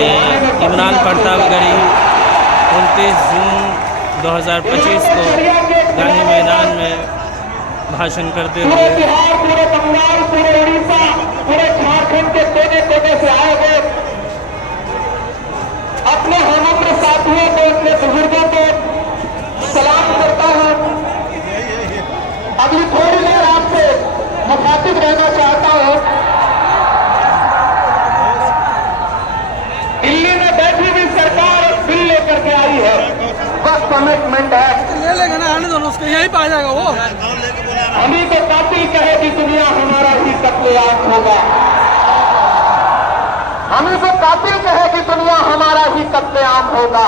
ये इमरान प्रतापगढ़ी 29 जून 2025 को गांधी मैदान में भाषण करते हुए बिहार, पूरे बंगाल, पूरे उड़ीसा, पूरे झारखंड के कोने कोने से आए हुए अपने हमउम्र साथियों को, अपने बुजुर्गों को सलाम करता हूं। अगली थोड़ी देर आपसे मुखातिब रहना चाहता हूं। दिल्ली में बैठी हुई सरकार एक बिल लेकर के आई है, बस कमिटमेंट है, ले लेगा ना, आने दो उसको, यहीं पे आ जाएगा वो। हम ही को कातिल कहे कि दुनिया हमारा ही कत्लेआम होगा, हम ही को कातिल कहे कि दुनिया हमारा ही कत्लेआम होगा,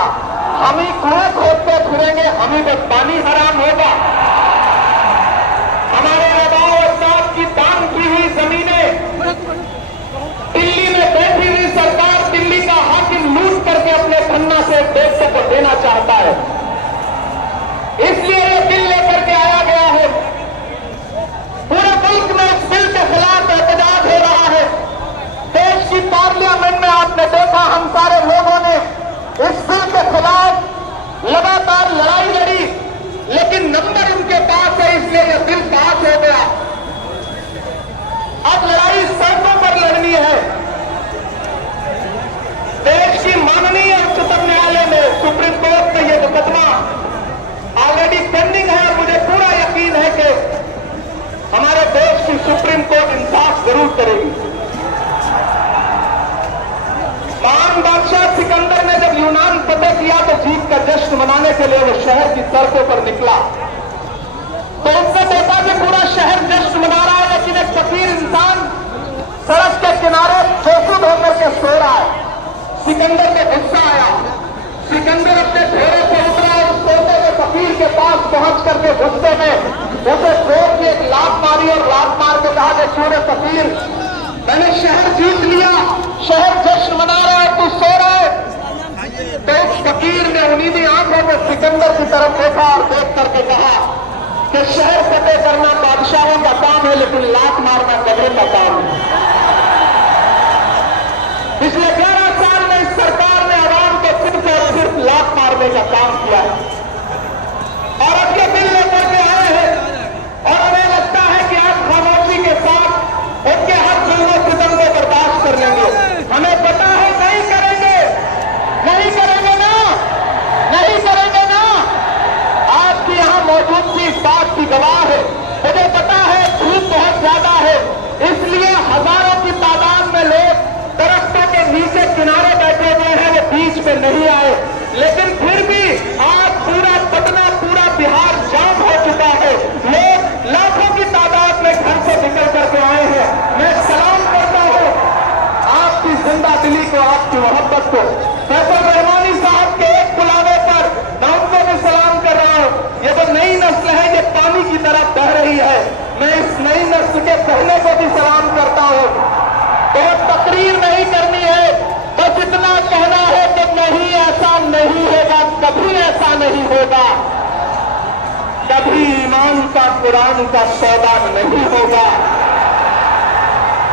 हम ही कुएं खोदते फिरेंगे, हम ही को पानी हराम होगा, हमारे आबाओ अजदाद की दान की हुई जमीनें दिल्ली में बैठी हुई सरकार, दिल्ली का हाकिम लूट करके अपने खन्ना से देश को देना चाहता है। इसलिए ये बिल लेकर के आया गया है। पूरे मुल्क में इस बिल के खिलाफ एहतजाज हो रहा है। देश की पार्लियामेंट में आपने देखा, हम सारे लोगों ने इस बिल के खिलाफ लगातार लड़ाई लड़ी, लेकिन नंबर उनके पास है, इसलिए यह बिल पास हो गया। अब लड़ाई सड़कों पर लड़नी है। देश की माननीय उच्चतम न्यायालय में, सुप्रीम कोर्ट में यह मुकदमा ऑलरेडी पेंडिंग है। मुझे पूरा यकीन है कि हमारे देश की सुप्रीम कोर्ट इंसाफ जरूर करेगी। महान बादशाह सिकंदर ने जब यूनान फतेह किया तो जीत का जश्न मनाने के लिए वो शहर की सड़कों पर निकला, तो उसने देखा कि पूरा शहर जश्न मना रहा है, लेकिन एक फकीर इंसान सड़क के किनारे बेसुध होकर के सो रहा है। सिकंदर को गुस्सा आया, सिकंदर अपने घोड़े से उतरा और सोते हुए फकीर के पास पहुंच करके गुस्से में उसे जोर की एक लात मारी और लात मार के कहा कि छोड़े फकीर, मैंने शहर जीत लिया, शहर जश्न मना रहा है, तू सो रहा है। तो उस फकीर ने उन्हीं आंखों में सिकंदर की तरफ देखा और देख करके कहा कि शहर फतेह करना बादशाहों का काम है, लेकिन लात मारना गधे का काम है। पिछले 11 साल में इस सरकार ने आवाम को सिर्फ और सिर्फ लात मारने का काम किया है, और अब ये बिल लेकर के आए हैं, और हमें लगता है कि आप खामोशी के साथ उनके हर जुल्म सितम को बर्दाश्त कर लेंगे। हमें पता है नहीं करेंगे, नहीं करेंगे ना, नहीं करेंगे ना। आपकी यहां मौजूदगी इस बात की गवाह है। मुझे पता है धूप बहुत ज्यादा है, इसलिए हजारों की तादाद में लोग दरख्तों के नीचे किनारे बैठे हुए हैं, वो बीच में नहीं आए, लेकिन फिर भी आज पूरा पटना, पूरा बिहार जाम हो चुका है। लोग लाखों की तादाद में घर से निकल करके आए हैं। मैं सलाम करता हूं आपकी जिंदा दिली को, आपकी मोहब्बत को। फैसल रहमानी साहब के एक बुलावे पर मैं उनको भी सलाम कर रहा हूं। ये तो नई नस्ल है, ये पानी की तरफ बह रही है। मैं इस नई नस्ल के पहले को भी सलाम करता हूं। बहुत तकरीर नहीं करनी है, बस इतना कहना है कि नहीं, ऐसा नहीं होगा, कभी ऐसा नहीं होगा, कभी ईमान का कुरान का सौदा नहीं होगा।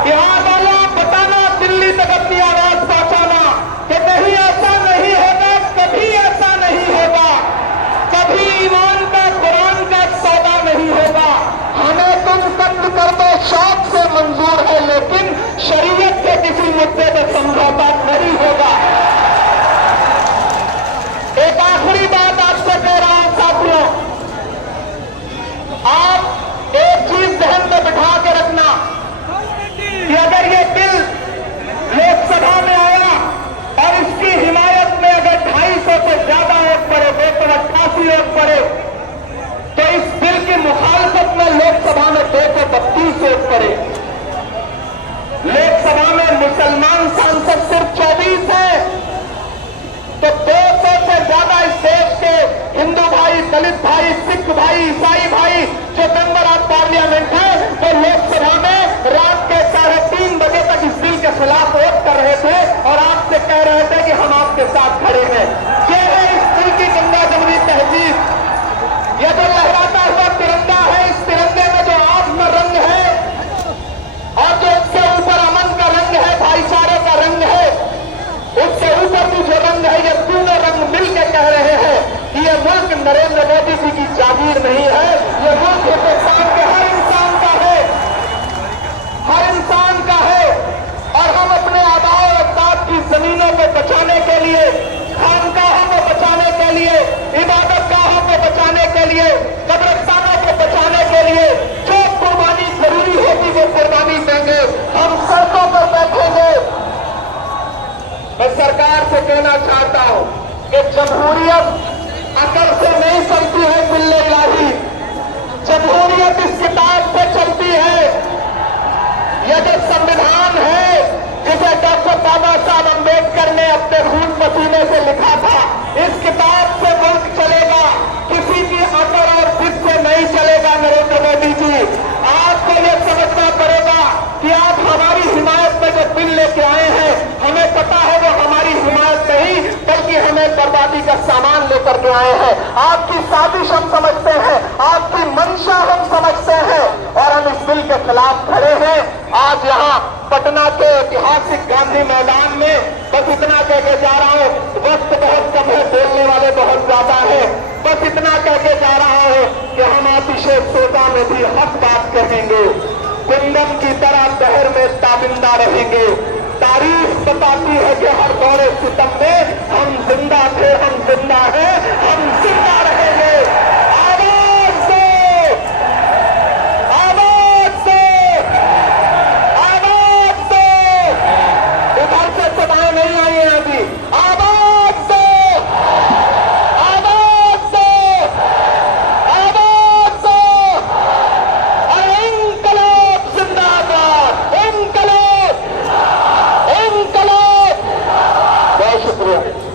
यहां वाला बताना, दिल्ली तक अपनी आवाज पहुंचाना कि नहीं, ऐसा नहीं होगा, कभी ऐसा नहीं होगा, कभी ईमान का कुरान का सौदा नहीं होगा। हमें तुम कत्ल कर दो शौक से मंजूर है, लेकिन शरीयत के किसी मुद्दे पर समझौता नहीं होगा। एक आखिरी बात आपसे कह रहा हूं साथियों, आप एक चीज ध्यान में बिठा के रखना कि अगर ये बिल लोकसभा में आया और इसकी हिमायत में अगर 250 से ज्यादा वोट पड़े, 288 वोट पड़े, तो इस बिल की मुखालफत में लोकसभा में 232 वोट पड़े। लोकसभा में मुसलमान सांसद सिर्फ 24 है, तो 200 से ज्यादा इस देश के हिंदू भाई, दलित भाई, सिख भाई, ईसाई भाई जो मेंबर ऑफ पार्लियामेंट है, तो लोकसभा में रात के 3:30 बजे तक इस बिल के खिलाफ वोट कर रहे थे और आपसे कह रहे थे कि हम आपके साथ खड़े हैं। ये है इस बिल की गंगा जमुनी तहजीब। यह जो लहराता हुआ तिरंगा है, इस तिरंगे में जो आत्म रंग है और जो इसके ऊपर अमन का रंग है, भाईचारे का रंग है, उससे नरेंद्र मोदी जी की जागीर नहीं है, ये मुल्क हिंदुस्तान के हर इंसान का है, हर इंसान का है। और हम अपने आबाओ और अजदाद की जमीनों को बचाने के लिए, खानकाहों को बचाने के लिए, इबादतगाहों को बचाने के लिए, कब्रिस्तानों को बचाने के लिए जो कुर्बानी जरूरी होगी वो कुर्बानी देंगे। हम सड़कों पर बैठेंगे। मैं सरकार से कहना चाहता हूं कि जमहूरियत अकल से नहीं चलती है बिल्ले इलाही, जमहूरियत इस किताब से चलती है। यह जो संविधान है जिसे डॉक्टर बाबा साहब अम्बेडकर ने अपने खून पसीने से लिखा था, इस किताब से मुल्क चलेगा, किसी की अकल और जिद से नहीं चलेगा। नरेंद्र मोदी जी, आपको यह समझना पड़ेगा कि आप हमारी हिमायत में जो बिल लेके आए हैं, हमें पता है वो हमारी हिमायत नहीं बल्कि हमें बर्बादी का सामान लेकर के आए हैं। आपकी साजिश हम समझते हैं, आपकी मंशा हम समझते हैं और हम इस बिल के खिलाफ खड़े हैं। आज यहाँ पटना के ऐतिहासिक गांधी मैदान में बस इतना कह के जा रहा हूँ, वक्त बहुत कम है, बोलने वाले बहुत ज्यादा है। बस इतना कह के जा रहा हूँ कि हम आतिशे सोचा में भी हक बात कहेंगे, कुंदन की तरह दहर में ताबिंदा रहेंगे। तारीख बताती है कि हर दौरे सितम में हम जिंदा थे, हम जिंदा हैं, हम जिंदा रहेंगे। आवाज से, आवाज से, आवाज से, उधर से सदाएं नहीं आई हैं अभी। आवाज से, आवाज से, आवाज से। और इंकलाब जिंदाबाद, इंकलाब, इंकलाब। बहुत शुक्रिया।